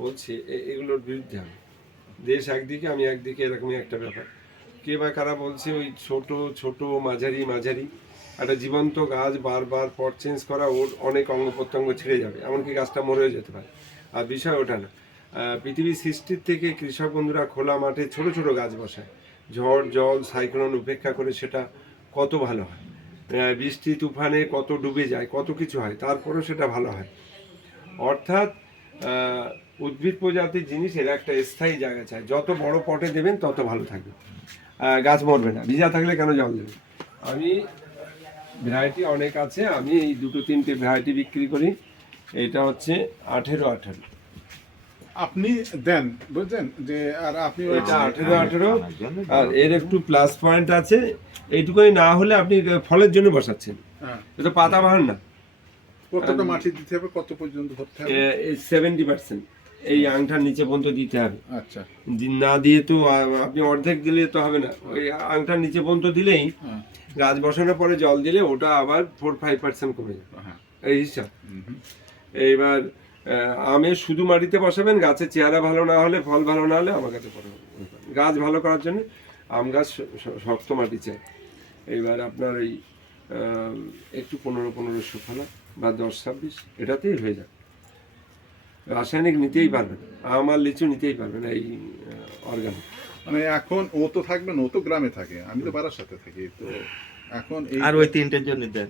বলছি এগুলোর বিরুদ্ধে আমি দেশ একদিকে আমি একদিকে, এরকমই একটা ব্যাপার। কে বা কারা বলছে ওই ছোট ছোট মাঝারি মাঝারি একটা জীবন্ত গাছ বারবার পট চেঞ্জ করা, ওর অনেক অঙ্গ প্রত্যঙ্গ ছিঁড়ে যাবে, এমনকি গাছটা মরেও যেতে পারে। আর বিষয় ওটা না, পৃথিবীর সৃষ্টির থেকে কৃষক বন্ধুরা খোলা মাঠে ছোট ছোট গাছ বসায়, ঝড় জল সাইক্লোন উপেক্ষা করে সেটা কত ভালো হয়। বৃষ্টি তুফানে কত ডুবে যায়, কত কিছু হয়, তারপরেও সেটা ভালো হয়। অর্থাৎ উদ্ভিদ প্রজাতির জিনিস এর একটা স্থায়ী জায়গা চাই, যত বড় পটে দেবেন তত ভালো থাকবে, গাছ মরবে না। ভিজা থাকলে কেন জল দেবেন? আমি ভ্যারাইটি অনেক আছে, আমি এই দুটো তিনটে ভ্যারাইটি বিক্রি করি। এটা হচ্ছে 18-18, আপনি দেন, বুঝছেন যে, আর আপনি এটা 18-18। আর এর একটু প্লাস পয়েন্ট আছে, এইটুকুই না হলে আপনি ফলের জন্য বসাচ্ছেন, এটা পাতা বাহার না। কতটা মাটি দিতে হবে, কত পর্যন্ত ধরতে হবে? 70% এই আংটার নিচে পর্যন্ত দিতে হবে। আচ্ছা, না দিয়ে তো আপনি অর্ধেক দিলে তো হবে না, ওই আংটার নিচে পর্যন্ত দিলেই গাছ বসানোর পরে জল দিলে ওটা আবার 4-5% কমে যাবে, এই হিসাব। এইবার আমে শুধু মাটিতে বসাবেন, গাছের চেহারা ভালো না হলে, ফল ভালো না হলে আমার কাছে পরে গাছ ভালো করার জন্য আম গাছ শক্ত মাটি চাই। এইবার আপনার এই একটু 15-15 ফলা বা 10-26 এটাতেই হয়ে যাবে। রাসায়নিক নিতেই পারবেন, আম আর লিচু নিতেই পারবেন এই অর্গানিক। মানে এখন ও তো থাকবে না, ও তো গ্রামে থাকে, আমি তো বারার সাথে থাকি, তো এখন এই আর ওই তিনটের জন্য দেন।